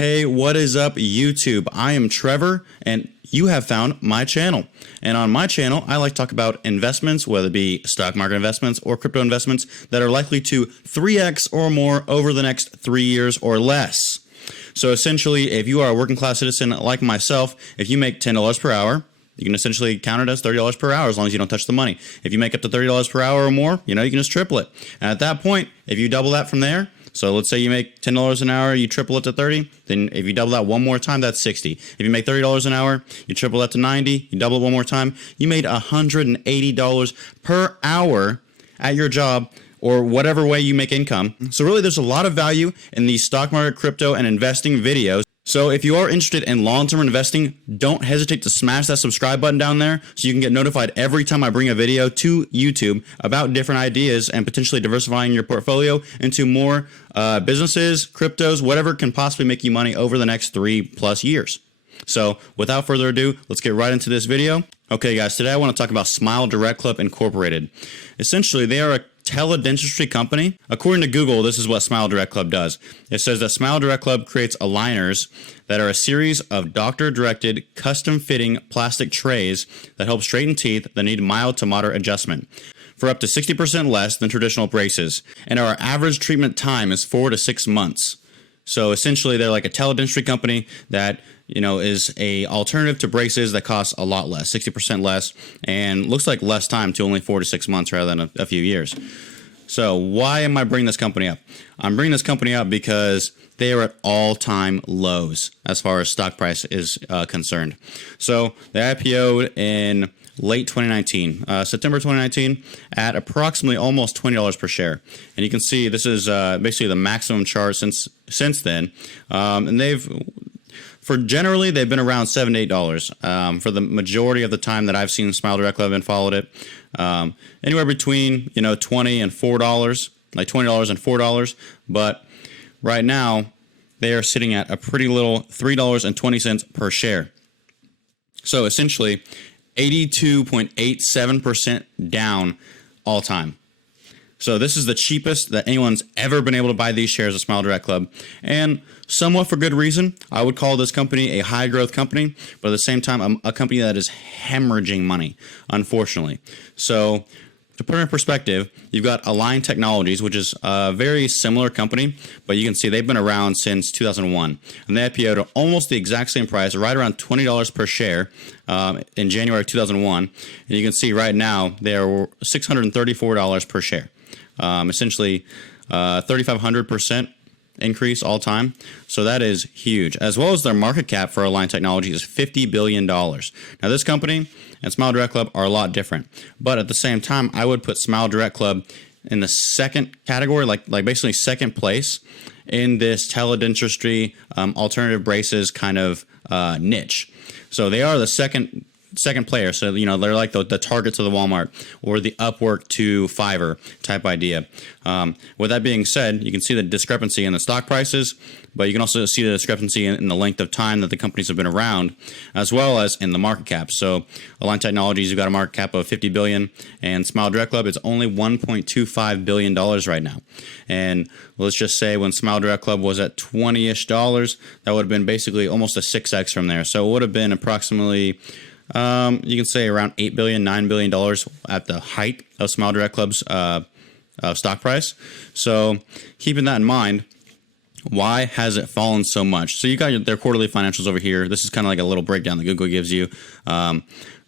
Hey, what is up, YouTube? I am Trevor, and you have found my channel. And on my channel, I like to talk about investments, whether it be stock market investments or crypto investments that are likely to 3x or more over the next 3 years or less. So essentially, if you are a working class citizen like myself, if you make $10 per hour, you can essentially count it as $30 per hour as long as you don't touch the money. If you make up to $30 per hour or more, you can just triple it. And at that point, if you double that from there, so let's say you make $10 an hour, you triple it to 30, then if you double that one more time, that's 60. If you make $30 an hour, you triple that to 90, you double it one more time, you made $180 per hour at your job or whatever way you make income. So really there's a lot of value in these stock market, crypto, and investing videos. So if you are interested in long-term investing, don't hesitate to smash that subscribe button down there so you can get notified every time I bring a video to YouTube about different ideas and potentially diversifying your portfolio into more businesses, cryptos, whatever can possibly make you money over the next 3+ years. So without further ado, let's get right into this video. Okay guys, today I want to talk about SmileDirectClub Incorporated. Essentially, they are a teledentistry company. According to Google, this is what SmileDirectClub does. It says that SmileDirectClub creates aligners that are a series of doctor-directed, custom-fitting plastic trays that help straighten teeth that need mild to moderate adjustment for up to 60% less than traditional braces. And our average treatment time is 4 to 6 months. So essentially, they're like a teledentistry company that is a alternative to braces that costs a lot less, 60% less, and looks like less time to only 4 to 6 months rather than a few years. So why am I bringing this company up? I'm bringing this company up because they are at all-time lows as far as stock price is concerned. So they IPO'd in late 2019, September 2019, at approximately almost $20 per share. And you can see this is basically the maximum chart since then. And generally, they've been around $7 to $8 for the majority of the time that I've seen SmileDirectClub and followed it. Anywhere between $20 and $4, like $20 and $4. But right now, they are sitting at a pretty little $3.20 per share. So essentially, 82.87% down all time. So this is the cheapest that anyone's ever been able to buy these shares of SmileDirectClub, and somewhat for good reason. I would call this company a high growth company, but at the same time, a company that is hemorrhaging money, unfortunately. So to put it in perspective, you've got Align Technologies, which is a very similar company, but you can see they've been around since 2001, and they IPO'd at almost the exact same price, right around $20 per share in January 2001, and you can see right now they're $634 per share. Essentially 3,500% increase all time. So that is huge, as well as their market cap for Align Technology is $50 billion. Now this company and SmileDirectClub are a lot different, but at the same time, I would put SmileDirectClub in the second category, like basically second place in this teledentistry alternative braces kind of niche. So they are the second player. So they're like the Target to the Walmart or the Upwork to Fiverr type idea. With that being said, you can see the discrepancy in the stock prices, but you can also see the discrepancy in the length of time that the companies have been around, as well as in the market cap. So Align Technologies, you've got a market cap of $50 billion, and SmileDirectClub is only $1.25 billion right now. And let's just say when SmileDirectClub was at $20-ish, that would have been basically almost a 6x from there. So it would have been approximately you can say around $8 billion, $9 billion at the height of SmileDirectClub's stock price. So keeping that in mind, why has it fallen so much? So you got their quarterly financials over here. This is kind of like a little breakdown that Google gives you.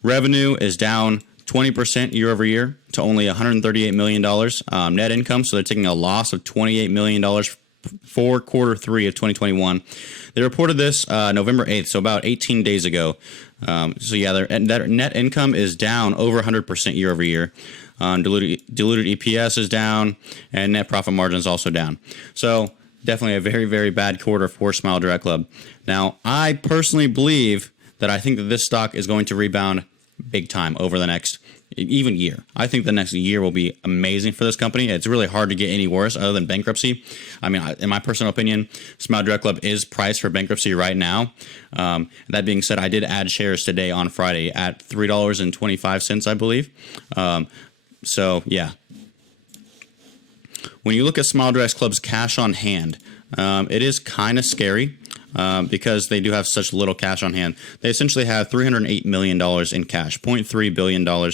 Revenue is down 20% year over year to only $138 million. Net income, so they're taking a loss of $28 million for quarter 3 of 2021. They reported this November 8th, so about 18 days ago. So yeah, their net income is down over 100% year over year. Diluted EPS is down, and net profit margin is also down. So definitely a very, very bad quarter for SmileDirectClub. Now, I personally believe that I think that this stock is going to rebound big time over the next even year. I think the next year will be amazing for this company. It's really hard to get any worse other than bankruptcy. I mean, in my personal opinion, SmileDirectClub is priced for bankruptcy right now. That being said, I did add shares today on Friday at $3.25, I believe. So, yeah. When you look at SmileDirectClub's cash on hand, it is kind of scary. because they do have such little cash on hand. They essentially have $308 million in cash, $0.3 billion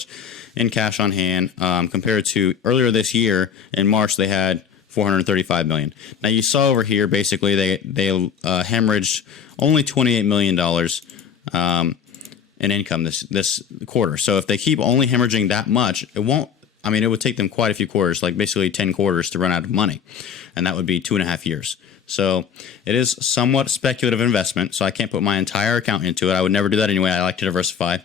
in cash on hand, compared to earlier this year in March, they had $435 million. Now you saw over here, basically they hemorrhaged only $28 million in income this quarter. So if they keep only hemorrhaging that much, it would take them quite a few quarters, like basically 10 quarters to run out of money. And that would be 2.5 years. So it is somewhat speculative investment. So I can't put my entire account into it. I would never do that anyway. I like to diversify.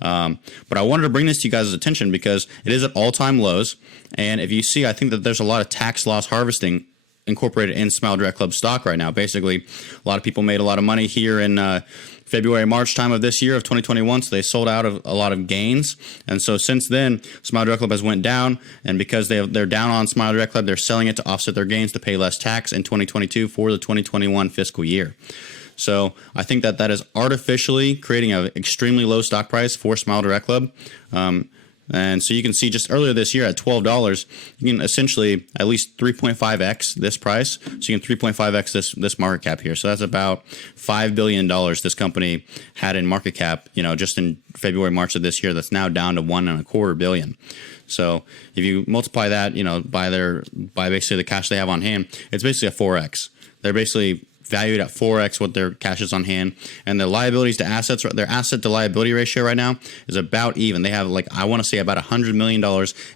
But I wanted to bring this to you guys' attention because it is at all-time lows. And if you see, I think that there's a lot of tax loss harvesting incorporated in SmileDirectClub stock right now. Basically, a lot of people made a lot of money here in February, March time of this year of 2021, so they sold out of a lot of gains. And so since then, SmileDirectClub has went down, and because they're down on SmileDirectClub, they're selling it to offset their gains to pay less tax in 2022 for the 2021 fiscal year. So I think that is artificially creating an extremely low stock price for SmileDirectClub. And so you can see just earlier this year at $12, you can essentially at least 3.5x this price. So you can 3.5x this market cap here. So that's about $5 billion this company had in market cap, just in February, March of this year. That's now down to $1.25 billion. So if you multiply that, by basically the cash they have on hand, it's basically a 4x. They're basically valued at 4x what their cash is on hand, and their liabilities to assets, their asset to liability ratio right now is about even. They have I want to say about $100 million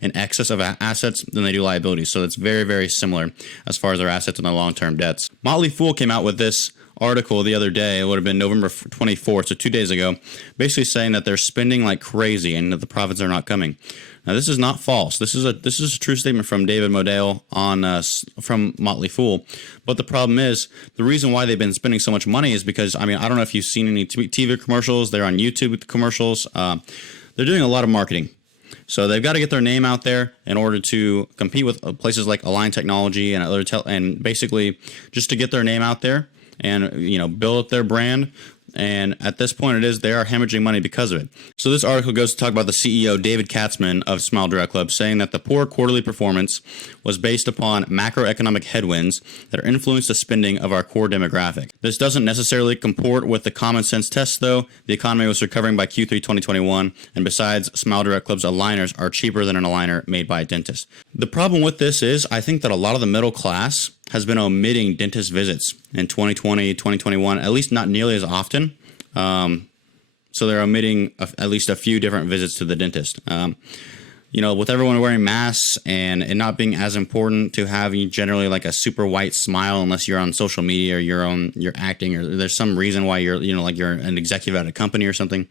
in excess of assets than they do liabilities. So it's very, very similar as far as their assets and their long-term debts. Motley Fool came out with this article the other day. It would have been November 24th, so 2 days ago, basically saying that they're spending like crazy and that the profits are not coming. Now, this is not false. This is a true statement from David Modell from Motley Fool. But the problem is, the reason why they've been spending so much money is because, I don't know if you've seen any TV commercials. They're on YouTube with the commercials. They're doing a lot of marketing. So they've got to get their name out there in order to compete with places like Align Technology and other and basically just to get their name out there and build up their brand. And at this point, they are hemorrhaging money because of it. So this article goes to talk about the CEO, David Katzman of SmileDirectClub, saying that the poor quarterly performance was based upon macroeconomic headwinds that are influenced the spending of our core demographic. This doesn't necessarily comport with the common sense test, though. The economy was recovering by Q3 2021, and besides, SmileDirectClub's aligners are cheaper than an aligner made by a dentist. The problem with this is, I think that a lot of the middle class has been omitting dentist visits in 2020, 2021, at least not nearly as often. So they're omitting at least a few different visits to the dentist. With everyone wearing masks and it not being as important to have generally like a super white smile unless you're on social media or you're acting or there's some reason why you're you're an executive at a company or something.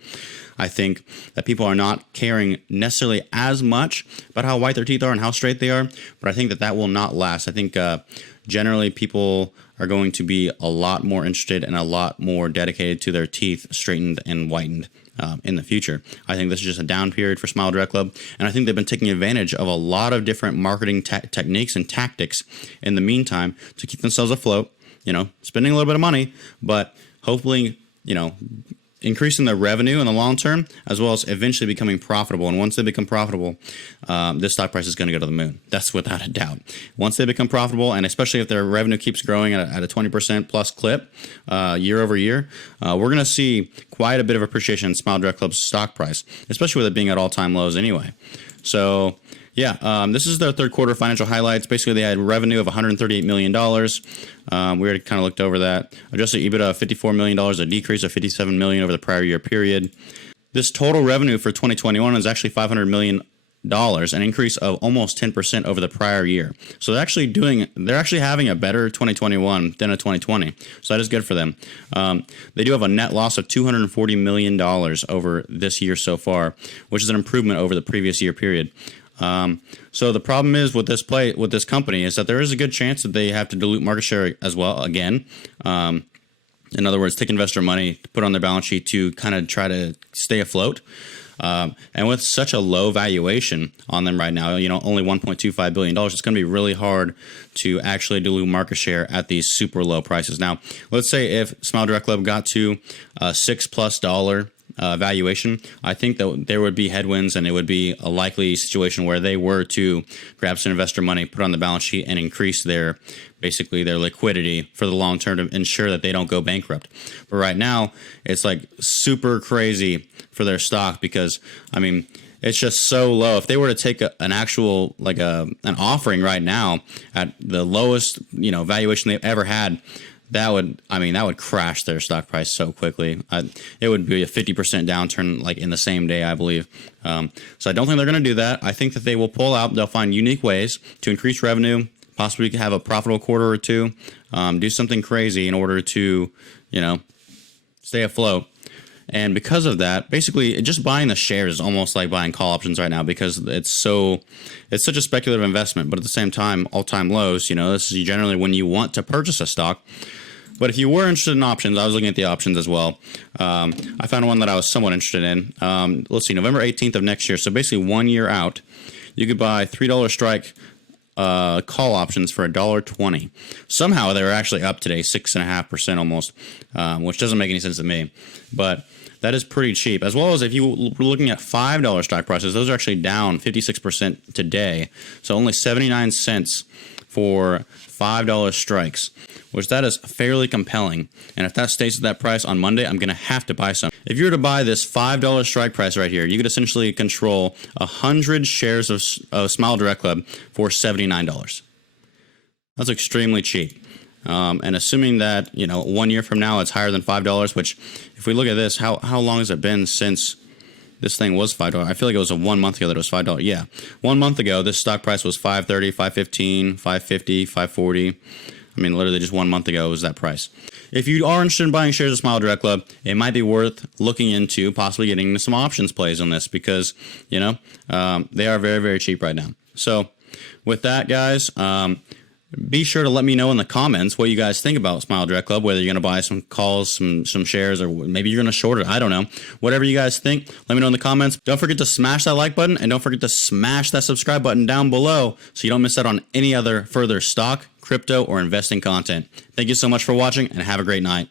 I think that people are not caring necessarily as much about how white their teeth are and how straight they are, but I think that will not last. I think generally people are going to be a lot more interested and a lot more dedicated to their teeth straightened and whitened in the future. I think this is just a down period for SmileDirectClub, and I think they've been taking advantage of a lot of different marketing techniques and tactics in the meantime to keep themselves afloat, spending a little bit of money, but hopefully, increasing their revenue in the long term, as well as eventually becoming profitable. And once they become profitable, this stock price is going to go to the moon. That's without a doubt. Once they become profitable, and especially if their revenue keeps growing at a 20% plus clip year over year, we're going to see quite a bit of appreciation in SmileDirectClub's stock price, especially with it being at all-time lows anyway. So yeah, this is their third quarter financial highlights. Basically, they had revenue of $138 million. We already kind of looked over that. Adjusted EBITDA of $54 million, a decrease of $57 million over the prior year period. This total revenue for 2021 is actually $500 million, an increase of almost 10% over the prior year. So they're actually having a better 2021 than a 2020. So that is good for them. They do have a net loss of $240 million over this year so far, which is an improvement over the previous year period. So the problem is with this company is that there is a good chance that they have to dilute market share as well again. In other words, take investor money to put on their balance sheet to kind of try to stay afloat. And with such a low valuation on them right now, only $1.25 billion, it's going to be really hard to actually dilute market share at these super low prices. Now, let's say if SmileDirectClub got to $6+ valuation, I think that there would be headwinds, and it would be a likely situation where they were to grab some investor money, put on the balance sheet, and increase their liquidity for the long term to ensure that they don't go bankrupt. But right now, it's like super crazy for their stock because, I mean, it's just so low. If they were to take an actual an offering right now at the lowest valuation they've ever had, that would crash their stock price so quickly. It would be a 50% downturn like in the same day, I believe. So I don't think they're going to do that. I think that they will pull out. They'll find unique ways to increase revenue, possibly have a profitable quarter or two, do something crazy in order to stay afloat. And because of that, basically, just buying the shares is almost like buying call options right now because it's such a speculative investment. But at the same time, all-time lows, this is generally when you want to purchase a stock. But if you were interested in options, I was looking at the options as well. I found one that I was somewhat interested in. Let's see, November 18th of next year. So basically 1 year out, you could buy $3 strike call options for $1.20. Somehow they were actually up today, 6.5% almost, which doesn't make any sense to me. But that is pretty cheap. As well as if you were looking at $5 stock prices, those are actually down 56% today. So only 79 cents for $5 strikes, which that is fairly compelling. And if that stays at that price on Monday, I'm going to have to buy some. If you were to buy this $5 strike price right here, you could essentially control 100 shares of SmileDirectClub for $79. That's extremely cheap. And assuming that 1 year from now it's higher than $5, which if we look at this, how long has it been since this thing was $5? I feel like it was 1 month ago that it was $5. Yeah, 1 month ago this stock price was $5.30, $5.15, $5.50, $5.40. I mean, literally just 1 month ago was that price. If you are interested in buying shares of SmileDirectClub, it might be worth looking into possibly getting into some options plays on this because they are very, very cheap right now. So with that, guys, be sure to let me know in the comments what you guys think about SmileDirectClub, whether you're going to buy some calls, some shares, or maybe you're going to short it. I don't know. Whatever you guys think, let me know in the comments. Don't forget to smash that like button, and don't forget to smash that subscribe button down below so you don't miss out on any other further stock, crypto, or investing content. Thank you so much for watching, and have a great night.